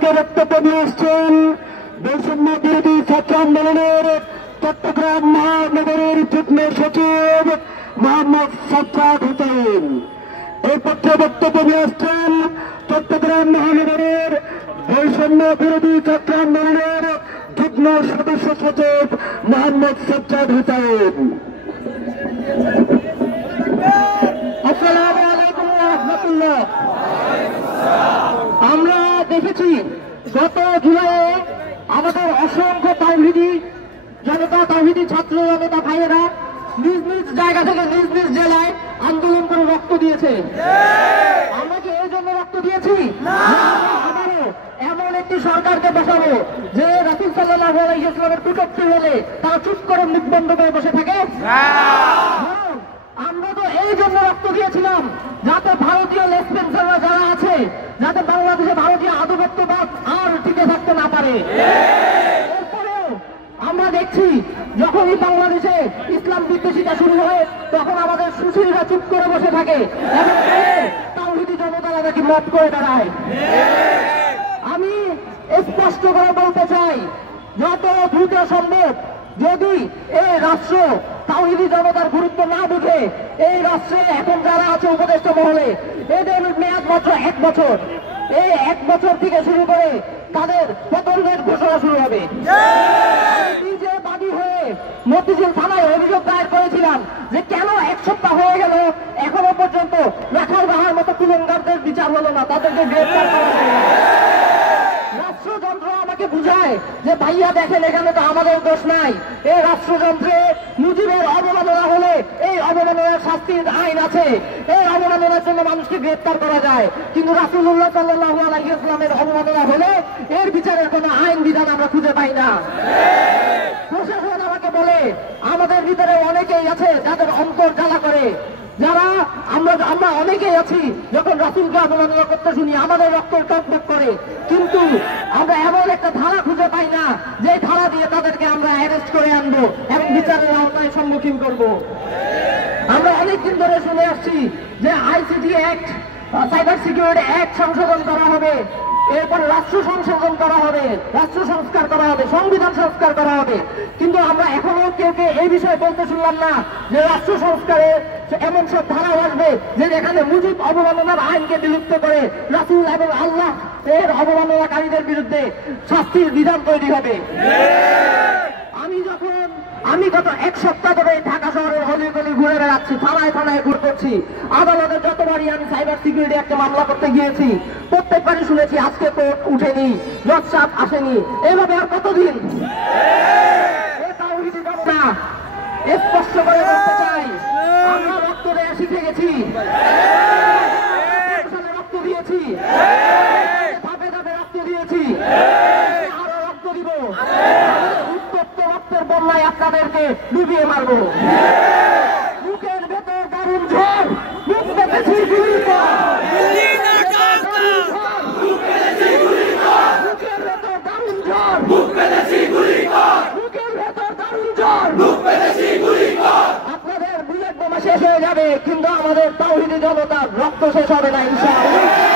থেকে বক্তব্য নিয়ে এসছেন বৈষম্য বিরোধী ছাত্র আন্দোলনের চট্টগ্রাম মহানগরের যুগ্ম সচিব মোহাম্মদ সাজ্জাদ হোসেন। এই পক্ষে বক্তব্য নিয়ে আসছেন চট্টগ্রাম মহানগরের বৈষম্য বিরোধী ছাত্র আন্দোলনের যুগ্ম সদস্য সচিব মোহাম্মদ সাজ্জাদ হোসেন। আসসালামু আলাইকুম ওয়া রাহমাতুল্লাহ। আমরা দেখেছি গত জুলাইয়ে আমাদের অসংখ্য তাওহীদি জনতা, তাওহীদি ছাত্র জনতা ভাইয়েরা নিজ নিজ জায়গা থেকে নিজ নিজ জেলায় আন্দোলন করে রক্ত দিয়েছে। আমরা কি এই জন্য রক্ত দিয়েছি? এমন একটি সরকারকে বসাবো যে রাসূল সাল্লাল্লাহু আলাইহি ওয়াসাল্লামের কুটুক্তি হলে তারা চুপ করে মুখ বন্ধ করে বসে থাকে? আমরা তো এই জন্য রক্ত দিয়েছিলাম যাতে ভারতীয় লেসপেন্সাররা যারা আছে, যাতে বাংলাদেশে ভারতীয় আধিপত্যবাদ আর টিকে থাকতে না পারে। এরপরেও আমরা দেখছি যখনই বাংলাদেশে ইসলাম বিদ্বেষিতা শুরু হয় তখন আমাদের সুশীলরা চুপ করে বসে থাকে এবং তাওহীদি জনতারা নাকি মত করে দাঁড়ায়। আমি স্পষ্ট করে বলতে চাই, যত দ্রুত সম্ভব যদি এই রাষ্ট্র তাওহীদি জনতার গুরুত্ব না বুঝে, এই রাষ্ট্রে এখন যারা আছে উপদেষ্টা মহলে, এদের মেয়াদ মাত্র 1 বছর, এই 1 বছর থেকে শুরু করে তাদের পতনের ঘোষণা শুরু হবে। নিজে বাদী হয়ে মতিঝিল থানায় অভিযোগ দায়ের করেছিলাম যে কেন 1 সপ্তাহ হয়ে গেল এখনো পর্যন্ত রাখাল বাহার মতো কুলঙ্গারদের বিচার হলো না, তাদেরকে গ্রেফতার করা হলো না। রাষ্ট্রযন্ত্র আমাকে বুঝায় যে ভাইয়া দেখেন এখানে তো আমাদের দোষ নাই, এই রাষ্ট্রযন্ত্রে মুজিবের অবমাননা হলে এই অবমাননার শাস্তির আইন আছে, এই অবমাননার জন্য মানুষকে গ্রেফতার করা যায়, কিন্তু রাসূলুল্লাহ সাল্লাল্লাহু আলাইহি ওয়াসাল্লামের অবমাননা হলে এর বিচারের কোনো আইন বিধান আমরা খুঁজে পাই না। প্রশাসন আমাকে বলে আমাদের ভিতরে অনেকেই আছে যাদের অন্তর জ্বালা করে, যারা আমরা অনেকেই আছি যখন রাসূলকে অবমাননা করতে শুনি আমাদের রক্ত টকবক করে, কিন্তু আমরা এমন একটা ধারা খুঁজে পাই না যে ধারা দিয়ে তাদেরকে আমরা অ্যারেস্ট করে আনবো এবং বিচারের আওতায় সম্মুখীন করব। আমরা অনেকদিন ধরে শুনে আসছি যে ICT act, cyber security act সংশোধন করা হবে, এরপর রাষ্ট্র সংশোধন করা হবে, রাষ্ট্র সংস্কার করা হবে, সংবিধান সংস্কার করা হবে, কিন্তু আমরা এখনো কেউ এই বিষয়ে বলতে শুনলাম না যে রাষ্ট্র সংস্কারে এমন সব ধারা আসবে যে যেখানে মুজিব অবমাননার আইনকে বিলুপ্ত করে রাসূল এবং আল্লাহ এর অবমাননাকারীদের বিরুদ্ধে শাস্তির বিধান তৈরি হবে। আমি গত 1 সপ্তাহ ধরে ঢাকা শহরের গলি ঘুরে বেড়াচ্ছি, থানায় থানায় ঘুরে করছি, আদালতে যতবারই আমি সাইবার সিকিউরিটি একটা মামলা করতে গিয়েছি প্রত্যেকবারই শুনেছি আজকে কোর্ট উঠেনি, জজ সাহেব আসেনি, এভাবে আর কতদিন? তাওহীদি জনতা স্পষ্ট করে বলতে চাই, আমরা রক্ত দেয়া শিখে গেছি, রক্ত দিয়েছি, ধাপে ধাপে রক্ত দিয়েছি, আরো রক্ত দিব, উত্তপ্ত রক্তের বন্যায় আপনাদেরকে ডুবিয়ে মারবো। বুকের ভেতর দারুণ ঝড়, বুক পেতেছি গুলির পর, বুকের ভেতর দারুণ ঝড়, বুকের ভেতর দারুণ ঝড়, আপনাদের বুলেট বোমা শেষ হয়ে যাবে কিন্তু আমাদের তাওহীদি জনতার রক্ত শেষ হবে না ইনশাআল্লাহ।